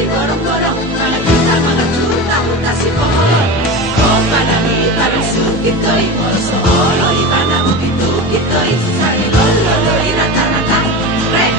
si borong-borong, mga kita mga tuta-tuta si pohon. Kung panangi parang sukit ko'y moroso olo, iba na mo kitukit ko'y sari lolo, irata-rata, rek,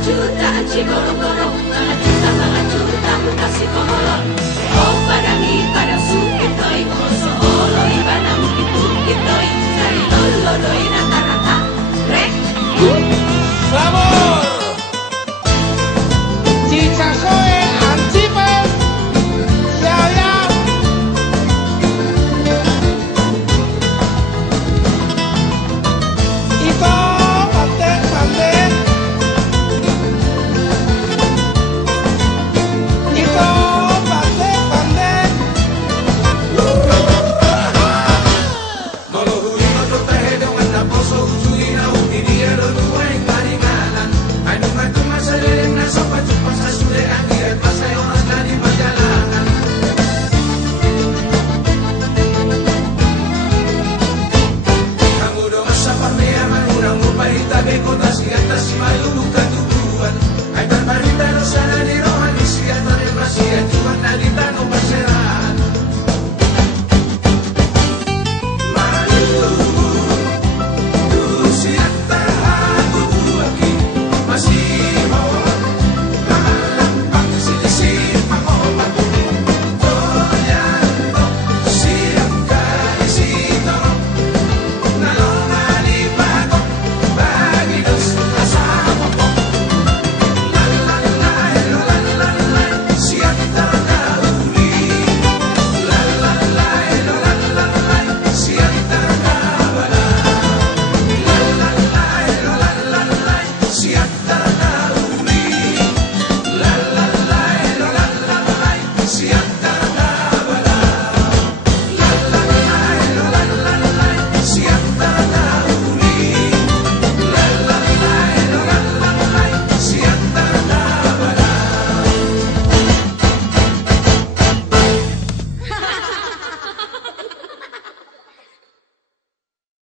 jutaan si borong-borong, mga tuta-tuta si pohon. Kung panangi parang sukit ko'y moroso olo, iba na mo kitukit ko'y sari lolo, irata-rata, rek, ¡Sabor! Chichazoe, Antipas, Yao Yao. Ito, pante, pante. Ito, pante, pante. Maluhuli magprotehedo ang naposo, ujuli na umidiya lo luway karinganan. Ay nung tumasaliling na sa pagsupas sa suli ang irat pasayo ang lani pagjalangan. Kamudo sa pamiyaman, unang upay tabi ko, tas iyan tas si malulog katubuan. Ay tanparita no sana niro